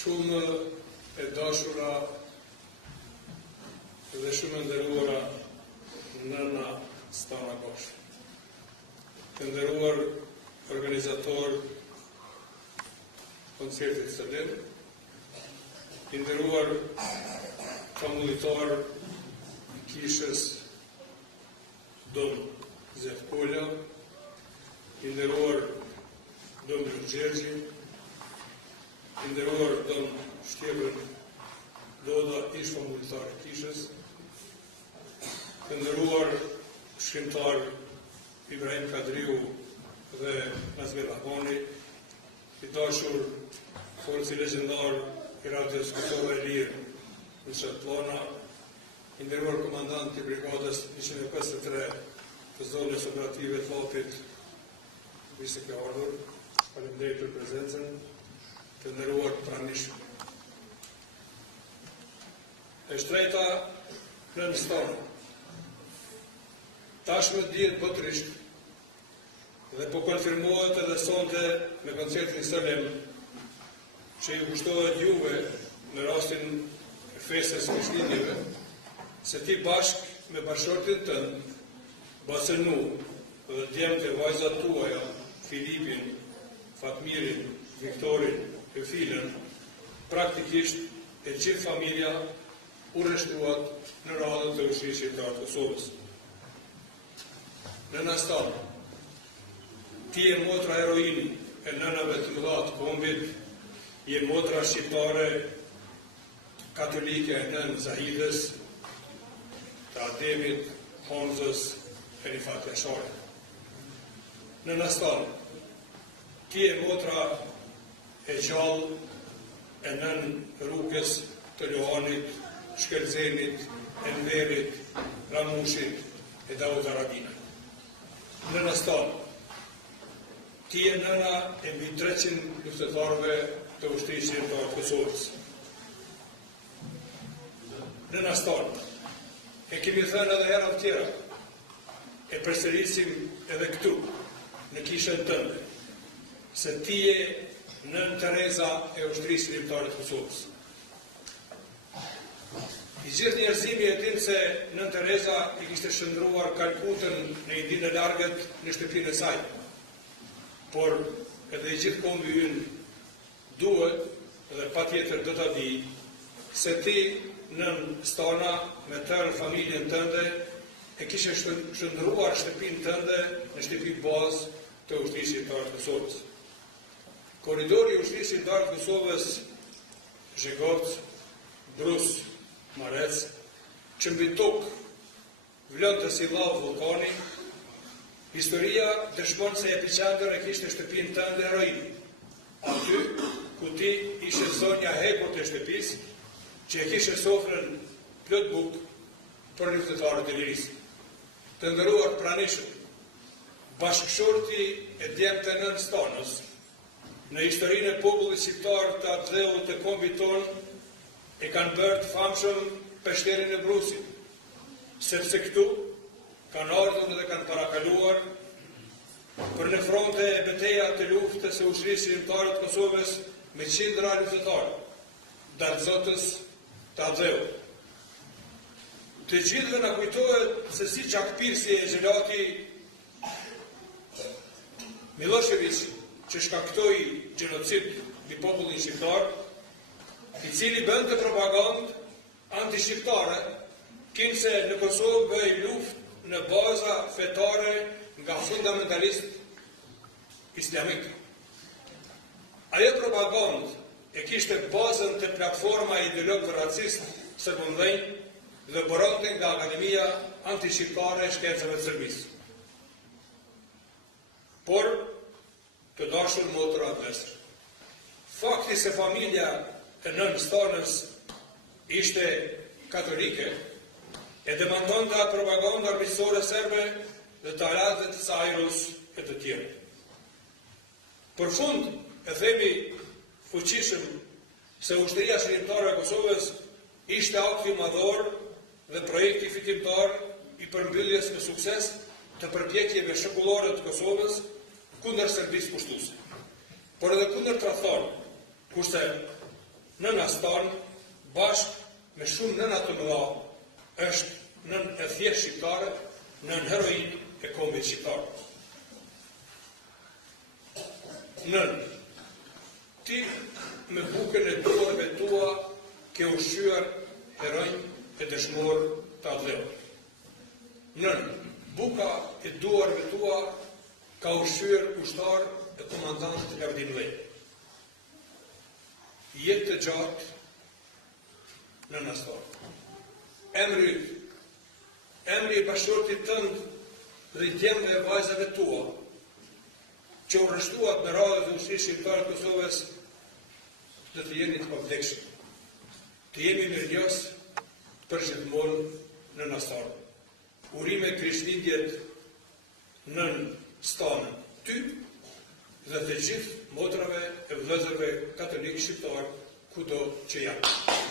Shumë e dashura dhe shumë e nderuara nëna Stana Gosh, të nderuar organizator koncertit Selim, i nderuar famullitor i kishës Dom Zef Kolla, i nderuar Dom Gjergji, i nderuar Dom Shtjepër Doda, ish famullitar i kishës, të nderuar shkrimtar Ibrahim Kadriu dhe Nazmir Rahmani, i dashur forci legjendar i radios Kosova e Lirë në Çatlona, i nderuar komandant i brigadës 153 të zonës operative të Llapit, vishte ke ardhur, faleminderit për prezencën, të nderuar pranishëm. E shtrejta nën Stana, tashmë dihet botërisht dhe po konfirmohet edhe sonte me koncertin Selim që ju kushtohet juve në rastin e festës së Krishtlindjeve, se ti bashk me bashkëshortin tënd, Basenu dhe djemtë e vajzat tuaja, Filipin, Fatmirin, Viktorin e Filën, praktikisht e gjithë familja u rreshtruat në radhën të Ushtrisë Shqiptare të Kosovës. Nëna Stana, ti je motra heroini e nënave të mëdha të kombit, je motra shqiptare katolike e nën Zahidës, të Ademit, Hamzës e Rifat Jasharit. Nëna Stana, ti je motra e gjallë e nën rrugës të Lohanit, Shkelzenit, Enverit, Ramushit e Daud Haradinait. Nëna Stana, ti je nëna e mbi 300 luftetarëve të Ushtrisë Shqiptare të Kosovës. Nëna Stana, e kemi thënë edhe herë të tjera, e përsërisim edhe këtu, në kishën tënde, se ti je nën Tereza e Ushtrisë Shqiptare të Kosovës. I gjithë njerëzimi e din se nën Tereza i kishte shndruar Kalkutën në Indinë e Largët në shtëpinë e saj. Por edhe i gjithë kombi ynë duhet dhe patjetër do ta di se ti nën Stana me tërë familjen tënde e kishe shndruar shtëpinë tënde në shtëpi bazë të Ushtrisë Shqiptare të Kosovës. Korridori i Ushtrisë Shqiptare të Kosovës, Zhegoc, Brus, Marec, që mbi tokë vlon të sillau vulkani, historia dëshmon se epicentër e kishte shtëpinë tënde heroin, aty ku ti ishe zonja hepur të shtëpisë, që e kishe sofrën plot bukë për luftetarët e lirisë. Të nderuar pranishëm, bashkëshorti e djemtë e nën Stanës, në historinë e popullit shqiptar të atdheut të kombit tonë, e kanë bërë të famshëm Peshterin e Brusit, sepse këtu kanë ardhur dhe kanë parakaluar për në fronte e betejat të luftës së Ushtrisë Shqiptare të Kosovës me qindra luftetarë, dalëzotës të atdheut. Të gjithëve na kujtohet se si Gjak-Pirsi e Xhelati Milošević, që shkaktoi gjenocid mbi popullin shqiptar, i cili bënte propagandë anti-shqiptare, kinse në Kosovë bëj luftë në baza fetare nga fundamentalist islamik. Ajo propagandë e kishte bazën të platforma ideologë racist së Bundhenj dhe boronte nga Akademia Anti-Shqiptare e Shkencave të Serbisë. Por, të dashur motra nesër, fakti se familja e nën Stanës ishte katolike, e demandonte atë propaganda armiqësore serbe dhe të Aladhet, Sajrus e të tjerë. Për fund, e themi fuqishëm se Ushtria Shqiptare e Kosovës ishte akti madhor dhe projekti fitimtar i përmbylljes me sukses të përpjekjeve shekullore të Kosovës kundër Serbisë kushtuse, por edhe kundër tradhtarëve, kurse nëna stan, bashkë me shumë nëna të mëdha, është nën e thjesht shqiptare, nën heroin e kombit shqiptar. Nën, ti me bukën e duarve tua ke ushqyer heronj e dëshmor të adleut. Nën, buka e duarve tua ka ushqyer ushtar e komandant Lavdin Lej. Jetë të gjatë në nastar. Emri i bashkëshortit tënd dhe i djemve e vajzave tua, që u rreshtuat në radhë dhe Ushtrisë Shqiptare të Kosovës, dhe të jeni të pavdekshëm. Të jemi mirënjohës për gjithmonë në nastar. Urime Krishtlindjet nën stanën ty dhe të gjithë motrave e vëllezërve katolik shqiptar kudo që janë.